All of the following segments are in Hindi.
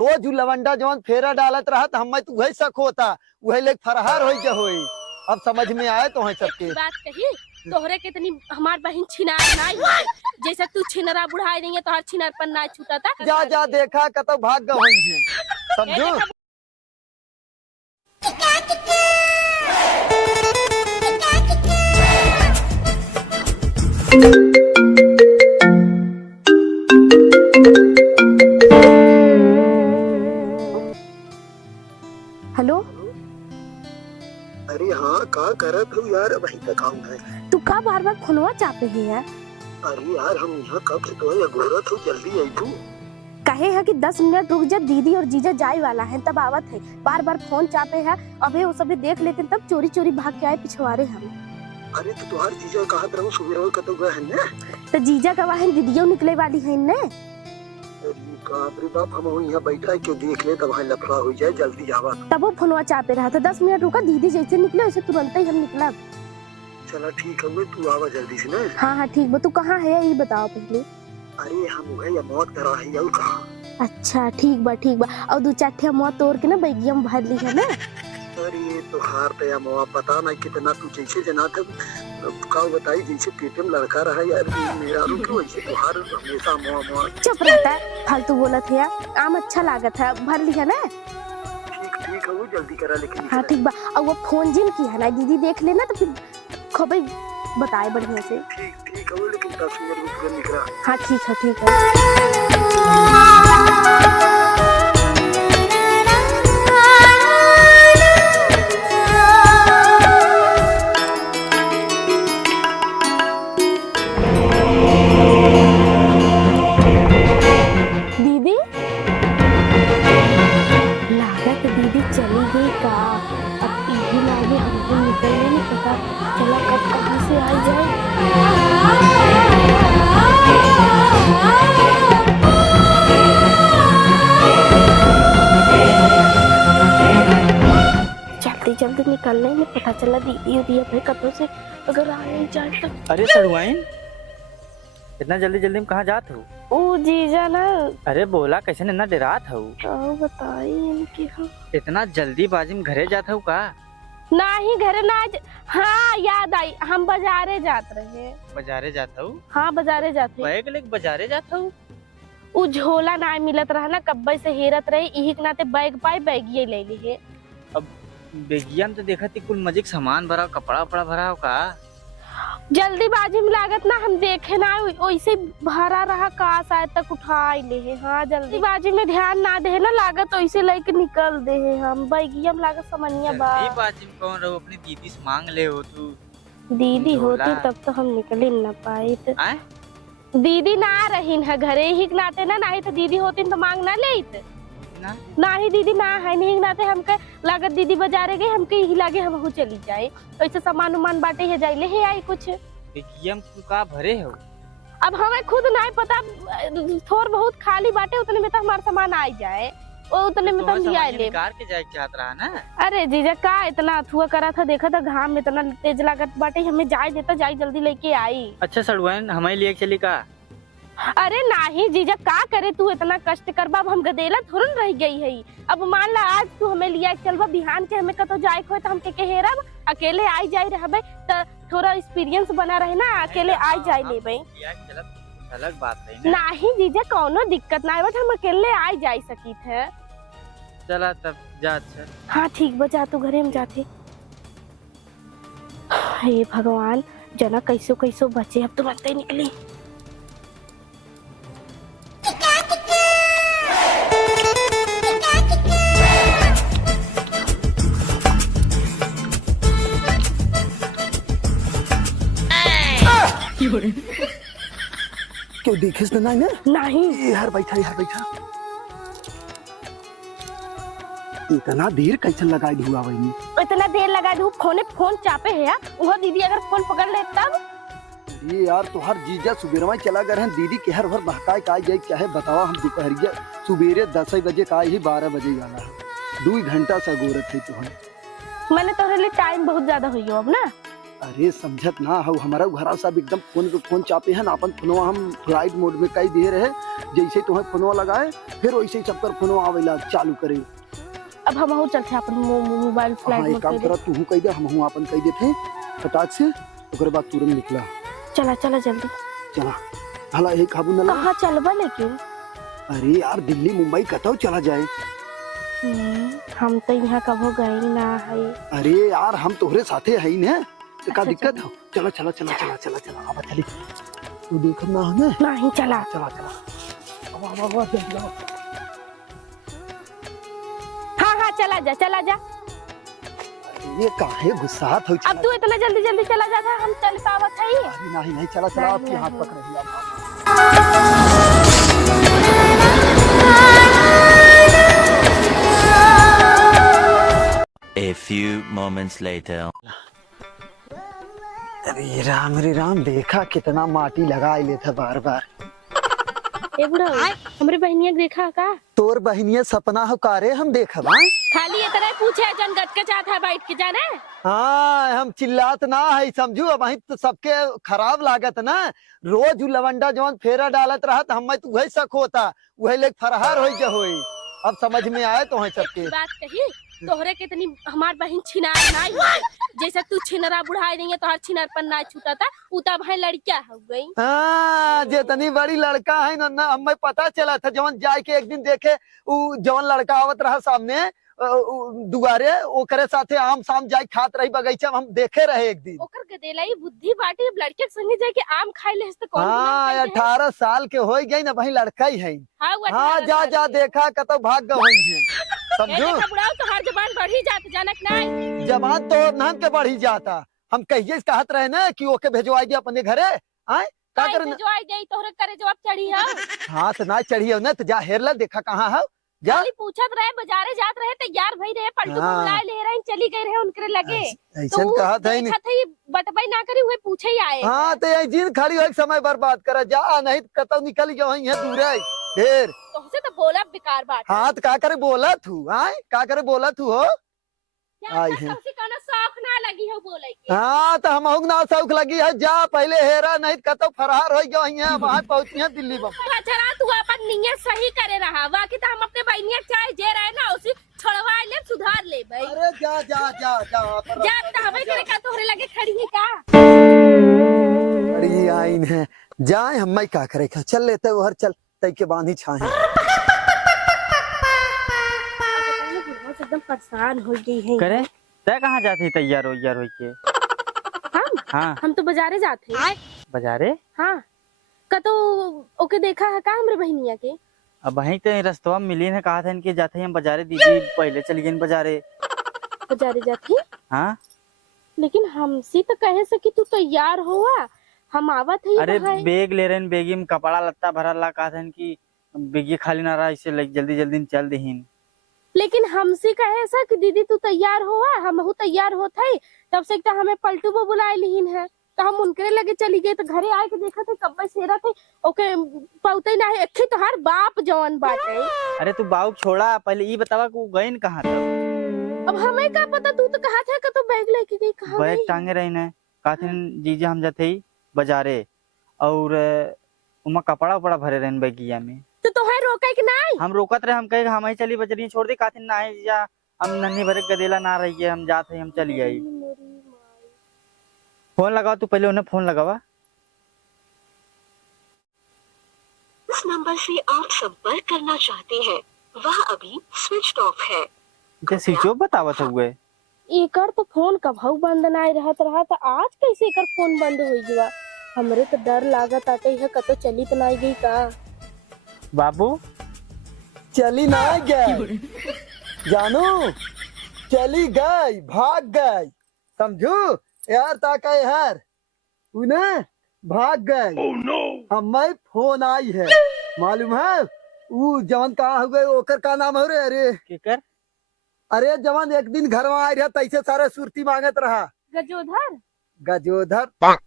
हो जो लवंडा जवन फेरा डालत रहत हम तू वही शक होता वही लेक फरहार हो जा होई। अब समझ में आए तो है सबके बात कही तोहरे कितनी हमार बहन छिनार ना है जैसे तू छिनरा बुढ़ाई नहीं है तो हर छिनरपन ना छूटा था। जा जा देखा कतो भाग गई है समझो। हेलो। अरे हाँ का करत हो यार वही तक आऊँ है। तू का बार बार फोनवा चापे है यार। अरे यार हम यहाँ कब से तो अगोरत हो जल्दी आई तू। कहे है कि 10 मिनट रुक जा दीदी और जीजा जाए वाला है तब आवत है। बार बार फोन चापे है अबे वो सब देख लेते तब चोरी चोरी भाग के आए पिछवाड़े हम। अरे तो तुम्हार जीजा कहा रहूँ सुबह कतो गए हैं ना। तो जीजा का वाहन दीदियों निकले वाली है ने। बाप रे बाप हम यहाँ बैठा के देख ले तब लफड़ा हो जाए जल्दी आवा। तब वो फोनवा चापे रहा था 10 मिनट रुका दीदी जैसे निकले वैसे तुरंत ही हम निकला। चला ठीक है तू आवा जल्दी से ना। हाँ हाँ ठीक बा तू कहाँ है ये बताओ पहले। अरे हम वही मौत करा है और कहाँ। अच्छा ठीक बा और 2-4 ठे मौत तोड़ के ना बैगिया में भर ली है ना। अरे तो हार पे मुआ पता नहीं कितना तू जैसे जना था का बताई जैसे पेटे में लड़का रहा यार मेरा रूप तो वैसे तो हार हमेशा मुआ चुप रहता है फालतू बोला था यार आम अच्छा लागत है भर ली है ना। ठीक है वो जल्दी करा लेकिन। हाँ ठीक बा और वो फोन जिन की है ना दीदी देख लेना तो फिर खबर बताए बढ़िया से। ठीक है वो लेकिन 10 मिनट में तुरंत निकला। हाँ ठीक है। दीदी लागत दीदी चली गई का अब टीवी लागे हमको निकलने नहीं पता चला कब कहाँ से आई जाए। जल्दी निकलने में पता चला दीदी अपने कतों से अगर आ नहीं जाए तो। अरे सड़ुआइन इतना जल्दी जल्दी में कहाँ जात हो। ओ जीजा ना। अरे बोला कैसे इतना डरात हो। बताई इनकी। हाँ इतना जल्दी बाजी में घरे जात हो का। ना ही घरे ना हाँ याद आई हम बाजारे जात रहे। बाजारे जात हो। हाँ बाजारे जाते बैग लेके बाजारे जात हो। उ झोला ना मिलत रहा ना कब्बे से हेरत रही यही के नाते बैग पाए बैगिए ले ली है। अब बेगिया में तो देखा थी कुल मजिक सामान भरा कपड़ा उपड़ा भरा हो का। जल्दीबाजी में लागत ना हम देखे ना वैसे भरा रहा का शायद तक उठा ले है। हाँ जल्दीबाजी में ध्यान ना दे ना लागत वैसे लेके निकल दे है हम बैगिया में लागत समनिया बा। जल्दीबाजी में कौन रहो अपनी दीदी से मांग ले हो तू। दीदी होती तब तो हम निकल ही ना पाए। दीदी ना रही है घरे ही नाते ना नहीं तो दीदी होती तो मांग ना ले ना ही दीदी ना है नहीं नाते हमके लागत दीदी बाजारे गए हमके यही लागे हम चली जाए तो ऐसे सामान उमान बांटे है जाए ले है आई कुछ का भरे हो। अब हमें खुद नहीं पता थोड़ बहुत खाली बाटे उतने में तो हमारा सामान आ जाए वो उतने में तो लिया ले के जाए चाहत रहा ना। अरे जीजा का इतना अथुआ करा था देखा था घाम में इतना तेज लागत बाटे हमें जाए देता जाए जल्दी लेके आई। अच्छा सड़ुआइन हमें लिए चली का। अरे नहीं जीजा का करे तू इतना कष्ट कर बाब हम गदेला थोड़न रह गई है। अब मान ला आज तू हमें लिया चलबा बिहान के हमें कतो जाए खोए तो हम के हेरब अकेले आई जाए रहबे तो थोड़ा एक्सपीरियंस बना रहे ना अकेले आई जाए लेबे। अलग बात है ना। नहीं जीजा कोनो दिक्कत ना बट हम अकेले आई जाए सकी थे। चला तब जा। अच्छा हाँ ठीक बचा तू घरे में जाते। हे भगवान जना कैसो कैसो बचे अब तो बचते निकली। क्यों देखे ना नहीं यार बैठा इतना देर कैसे लगा हुआ वही। इतना देर लगा दू फोन चापे है वो दीदी अगर फोन पकड़ ले तब। ये यार तो हर जीजा सुबेरवा चला गए हैं दीदी के हर भर बहकाए का जाए क्या है बतावा हम दोपहरिया सुबेरे 10 बजे का ही 12 बजे गाना है 2 घंटा से गोरत है तो मैंने तोहरे लिए टाइम बहुत ज्यादा हुई हो अब ना। अरे समझत ना हो, हमारा घरा सब एकदम फोन पे फोन चापे हैं ना, अपन फोनवा हम फ्लाइट मोड में कई दे रहे, जैसे तुम्हें फोनवा लगाए फिर वैसे ही सबकर फोनवा आवेला चालू करे। अब हम चलते अपन मोबाइल फ्लाइट हाँ, एक काम करा, तू कह दे, हम अपन कह देते फटाक से, ओकरे बाद तुरंत निकला। चला चला जल्दी चला हला एक काबू न लगा। कहाँ चलबा लेकिन? अरे यार दिल्ली मुंबई कतौ चला जाए। हम तो यहाँ कभो गए ना है। अरे यार हम तोहरे साथे है ना, तो का अच्छा, दिक्कत हो? चला चला चला चला चला चला अब चली, तू देख ना हमें। नहीं चला चला चला अब जल्दी आओ। हाँ हाँ चला जा चला जा। ये काहे गुस्सा हो? अब तू इतना जल्दी जल्दी चला जाता, हम चल पावत है। अरे नहीं नहीं चला चला, आपके हाथ पकड़ रही है। A few moments later. अरे राम देखा कितना माटी लगा ले था बार बार। ए बुढ़ा हमरे बहनिया देखा का? तोर बहनिया सपना हो कारे हम देखब। खाली इतना पूछे जन गट के चाहता है बैठ के जाने। हाँ हम चिल्लात ना है समझू, अब तो सबके खराब लागत ना। रोज लवंडा जवन फेरा डालत रहा हम तू वही शक होता, वही लेक फरहार हो होई। अब समझ में आए तो है सबके बात कही तोहरे कितनी हमार बहन छिनार नहीं है, जैसे तू छिनरा बुढ़ाई नहीं है तो हर छिनरपन ना छूटा था, उता भाई लड़किया हो गई। हाँ जितनी बड़ी लड़का है ना हमें पता चला था, जवन जाए के एक दिन देखे उ जवन लड़का आवत रहा सामने दुआरे, ओकरे साथे आम शाम जाए खात रही बगीचा में, हम देखे रहे एक दिन। ओकर गदेलाई बुद्धि बाटी लड़के के संगे जाके आम खाई ले तो कौन? हाँ 18 साल के हो गई ना, वही लड़का ही है। हाँ जा जा देखा कतो भाग गई है समझो। तो हर जबान बढ़ी जात जानक नहीं, जबान तो नाम के बढ़ी जाता। हम कहिए कहत रहे ना कि ओके भेजवाई दे अपने घरे। आए का करना जो आई गई तोहरे करे जवाब चढ़ी है। हाँ तो ना चढ़ी हो ना, तो जा हेरला देखा कहाँ है जा। खाली पूछत रहे बाजारे जात रहे तैयार भई रहे, पलटू हाँ। बुलाए ले रहे चली गई रहे उनके लगे। ऐसा कहत है नहीं। थे बटबाई ना करी हुए पूछे ही आए। हाँ तो यही जिन खड़ी हो समय बर्बाद करा जा, नहीं कतो निकल गयो है दूर है ढेर। तुमसे तो बोला बेकार बात। हाँ तो का करे बोला तू? आए का करे बोला तू हो? आई है तुमसे कहना शौक ना लगी हो बोले की। हाँ तो हम ना शौक लगी है, जा पहले हेरा नहीं कतो फरार हो गयो है, वहाँ पहुँची है दिल्ली में। अच्छा तू अपन नियत सही करे रहा, बाकी तो हम अपने बहनिया चाहे जे रहे ना उसी छोड़वा ले सुधार ले भाई। अरे जा जा जा जा जा तो हमें करे का तोहरे लगे खड़ी है का? बड़ी आइन है, जाए हम का करे का, चल लेते उधर चल तई के बांधी छाए। एकदम परेशान हो गई है। करे तय कहाँ जाती तैयार हो के? हाँ हम तो बाजारे जाते हैं। बाजारे? हाँ कतो ओके देखा है का हमरे बहनिया के? अब वहीं तो रस्तवा मिली है, कहा था इनके जाते हैं हम बाजारे, दीदी पहले चली गई बाजारे। बाजारे जाती? हाँ लेकिन हमसे तो कहे से कि तू तैयार हुआ, हम आवत है। अरे बैग ले रहे, बैगी में कपड़ा लत्ता भरा ला, कहा था कि बैगी खाली ना रहा, इसे जल्दी जल्दी चल दहीन। लेकिन हमसे कहे सा कि दीदी तू तैयार हुआ, हम तैयार होते है, तब से तो हमें पलटू वो बुलाए लीन है, तो हम उनके लगे चली गई। तो घरे आए के देखा थे कब्बे सेरा थे ओके पौते ना है एक तो हर बाप जवान बात है। अरे तू बाऊ छोड़ा, पहले ये बतावा कि गई कहाँ था? अब हमें क्या पता, तू तो कहा था कि तू बैग लेके गई, कहाँ बैग गई? टांगे रही ने, कहा थे जीजा हम जाते ही बाजारे, और उमा कपड़ा उपड़ा भरे रहे बैगिया में। तो तोहे रोके कि नहीं? हम रोकत रहे, हम कहे हम ही चली बजरी छोड़ दे, कहा ना है जीजा हम नन्ही भरे गदेला ना रही है, हम जाते हम चली आई। फोन लगाओ तू, पहले उन्हें फोन लगावा। इस नंबर से आप संपर्क करना चाहते हैं वह अभी स्विच ऑफ है। स्विच ऑफ बतावत हुए। एकर तो फोन कभू बंद नहीं रहत रहा, तो आज कैसे एकर फोन बंद हो गया? हमरे तो डर लागत आते है कतो चली तो नहीं गई का? बाबू चली ना गई जानू, चली गई, भाग गई समझू यार, ताका यार उन्हें भाग गई। हमें फोन आई है मालूम है, वो जवान कहा हुए ओकर का नाम हो रे? अरे केकर? अरे जवान एक दिन घर में आए रहा तैसे सारे सुरती मांगत रहा। गजोधर? गजोधर हाँ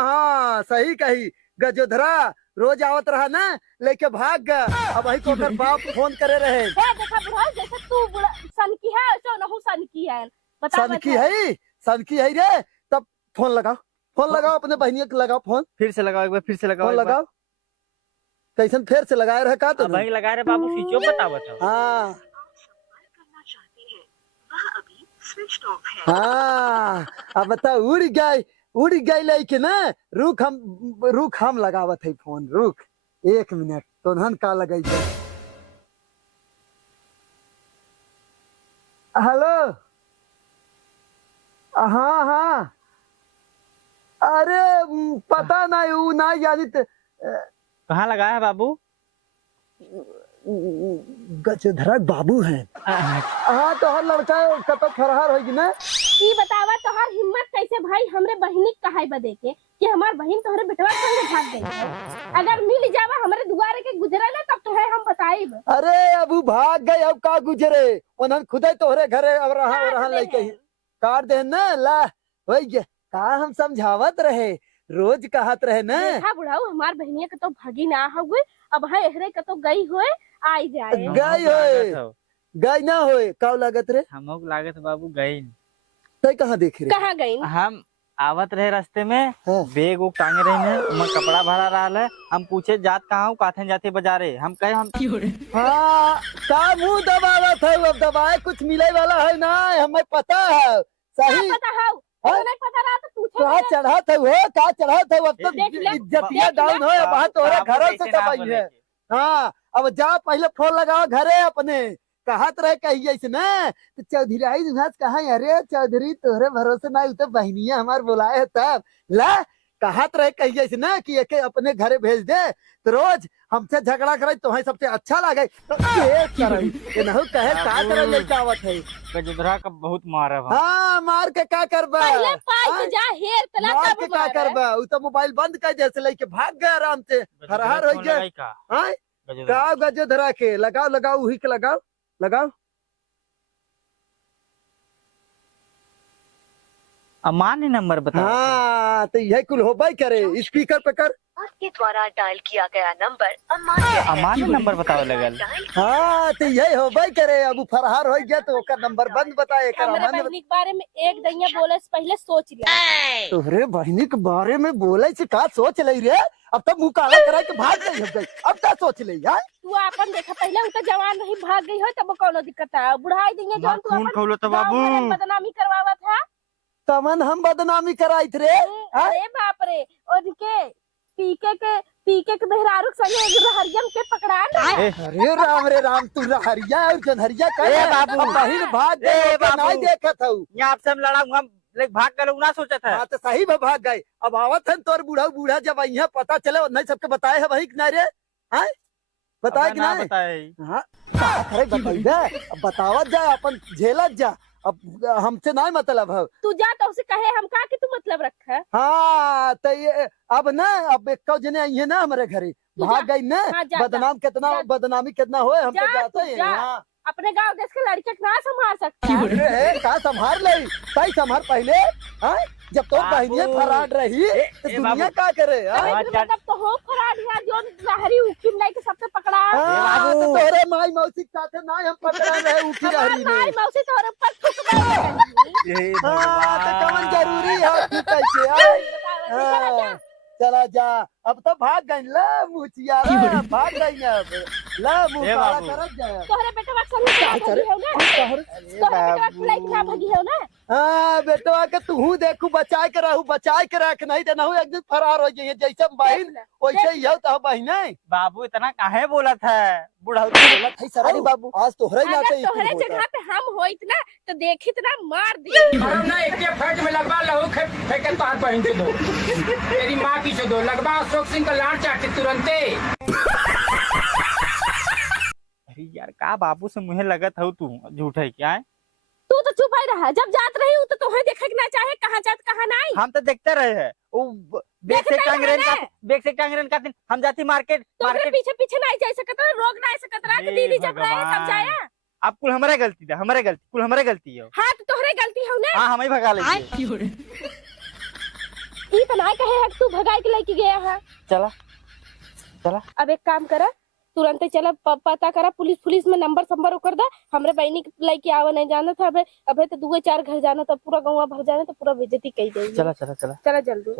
हाँ सही कही, गजोधरा रोज आवत रहा ना, लेके भाग गया। अब वही को ओकर बाप फोन करे रहे। देखा बुढ़ा जैसे तू सन की है ऐसा नहु सन की है, बता सन की है रे, तब फोन लगाओ अपने बहनिया के लगाओ फोन। फिर से लगाओ एक बार, फिर से लगाओ फोन एक बार। लगाओ। कैसन फेर से लगाए रहे का तो अब भाई लगा रहे बाबू, स्विच ऑफ बताओ बताओ। हाँ करना चाहती है वह अभी स्विच ऑफ है। हाँ अब बता उड़ गई लेके ना। रुक हम लगावत है फोन। रुक 1 मिनट तोहन का लगाई है। हेलो हाँ अरे पता नहीं वो ना यानी कहाँ लगाया है बाबू? गजधरा बाबू हैं। हाँ तो हर लड़का कत फरहार होगी ना। ई बतावा तोहार हिम्मत कैसे भाई हमरे बहिनी कहाई बदे के कि हमार बहिन तोहरे बेटवा संगे भाग गई है। अगर मिल जावा हमरे दुआरे के गुजरे ना तब तो है हम बताइब। अरे अब उ भाग गए अब का गुजरे उन्हन खुदे तोहरे घरे अब रहा लेके काट दे ना ला वही का हम समझावत रहे रोज कहत रहे ना। देखा बुढ़ाऊ हमार बहनिया के तो भागी ना हुए अब है एहरे के तो गई हुए आई जाए। गई ना होए का लागत रे? हम लागत बाबू गई। तय कहाँ देख रहे? कहाँ गई? हम आवत रहे रास्ते में, हाँ। बैग उग टांगे रहे हैं, उमर कपड़ा भरा रहा है। हम पूछे जात कहाँ हूँ, काथे जाते बाजारे। हम कहे हम हाँ का मुंह दबावत है? अब दबाए कुछ मिले वाला है ना हमें पता है सही। पता है नहीं पता रहा तो पूछो। का चढ़ात है वो का चढ़ात है? अब तो देख ले, इज्जतिया देख ले। डाउन हो अब वहाँ तोहरे घर से ऐसे ना दबाई बोले है। के। हाँ अब जा पहले फोन लगाओ घरे अपने कहत रहे कही ऐसे ना तो चौधरी आई कहा अरे चौधरी तोहरे भरोसे ना तो बहनिया हमार बुलाए है तब ला कहत रहे कही ऐसे ना कि एके अपने घरे भेज दे तो रोज हमसे झगड़ा करे तो सबसे अच्छा लगे तो ये करई ये नहु कहे का करे लेके आवत है। गजधरा का बहुत मारा बा। हाँ मार के का करबा? पहले पाई हाँ, तो जा हेर तला मार तब के का करबा? उ तो मोबाइल बंद कर जैसे लेके भाग गया आराम से फरहार हो गया। हाँ का गजधरा के लगाओ उही के लगाओ। अमान्य नंबर बताओ। हाँ तो यही कुल होबे करे स्पीकर पे कर। आपके द्वारा डायल किया गया नंबर अमान्य है। अमान्य नंबर बताओ लगल। हाँ तो यही होबे करे अब फरहार हो गया तो ओकर नंबर बंद बताए कर। हमरे बहनी के बारे में एक दैया बोले से पहले सोच लिया। तोहरे बहनी के बारे में बोले से का सोच ले रे? अब तो मुंह काला करा के भाग गई अब क्या सोच ले यार? तू अपन देखा पहले उ तो जवान नहीं भाग गई हो तब कोनो दिक्कत है। बुढ़ाई देंगे जौन तू खून अपन खौलो तो गाँव बाबू। भरे में बदनामी करवावत है। तमन हम बदनामी कराइत रे। अरे बाप रे उनके पीके के मेहरारू संगे हरियम के पकड़ा ना। अरे राम रे राम तू हरिया और जनहरिया कर बाबू। बहिन भाग गए नहीं देखत हूँ। यहाँ आपसे हम लड़ा हम लेकिन भाग कर ना सोचा था। हाँ तो सही में भाग गए। अब आवत है तोर बूढ़ा जब यहाँ पता चले नहीं सबके बताए है वही कि नहीं रे? हाँ बताए कि नहीं? बताए। हाँ अरे बताइए अब बतावत जा अपन झेलत जा अब हमसे नहीं मतलब है। तू जा तो उसे कहे हम का कि तू मतलब रखा। हाँ तो ये अब ना अब एक जने आई है ना हमारे घरे भाग गई ना। हाँ, जा, बदनामी कितना होए हम तो जा, जाते हैं। जा। हाँ अपने गांव देश के लड़के के ना संभाल सकता है। अरे का संभार ले सही संभार पहले। हाँ जब तो बाबू। बहनिया फराड रही तो दुनिया बाबू। का करे? हाँ? अरे तो मतलब तो हो फराड है जो लहरी उखिम नहीं के सबसे पकड़ा। हाँ, तो तोरे माई मौसी के साथे ना हम पकड़ा रहे उठी हमार रही माई में। मौसी तोरे पर थुक गई। हाँ तो कवन जरूरी है तू कैसे? चला जा अब तो भाग गई ला मुचिया भाग गई अब ला मुंह ए काला बाबू। करत जाए। तोहरे बेटा का संग क्या भगी हो ना? तोहरे बेटा का फुलाई ना भगी हो ना? हाँ बेटवा के तू देखू बचाए के रहू बचाए के रख नहीं तो नहू एक दिन फरार हो जाइए जैसे बहन वैसे ही हो तो बहन बाबू इतना काहे बोला था? बुढ़ाऊ बोला था सर। अरे बाबू आज तोहरे अगर नाते तोहरे जगह पे हम होइत ना तो देखित ना मार दी। ना एक फैट में लगवा लहू फेंके तोहार बहन के दो तेरी माँ की दो लगवा अशोक सिंह का लाड़ चाटे तुरंते। अरे यार का बाबू से मुहे लगत हो तू झूठ है क्या है? तू तो चुप ही रहा जब जात रही हूँ तो तोहे देखे ना चाहे कहाँ जात कहाँ नहीं। हम तो देखते रहे हैं वो बैग से कांगरेन का दिन हम जाती मार्केट तोहरे पीछे पीछे नहीं जा सकत रहा रोक नहीं सकत रहा तो हे दीदी जब रहे तब भगवान। जाया। अब कुल हमारे गलती था कुल हमारे गलती है। हाँ तो तोहरे गलती हो ना। हाँ हम ही भगा लेंगे। ई तो ना कहे है कि तू भगाई के लेके गया है। चला अब एक काम कर तुरंत चला पता करा पुलिस में नंबर संबर कर दा हमरे बहनी के लड़की आवा नहीं जाना था अबे तो 2-4 घर जाना था पूरा गाँव भर जाना तो पूरा बेइज्जती कही देगी। चला चला चला चला जल्दी।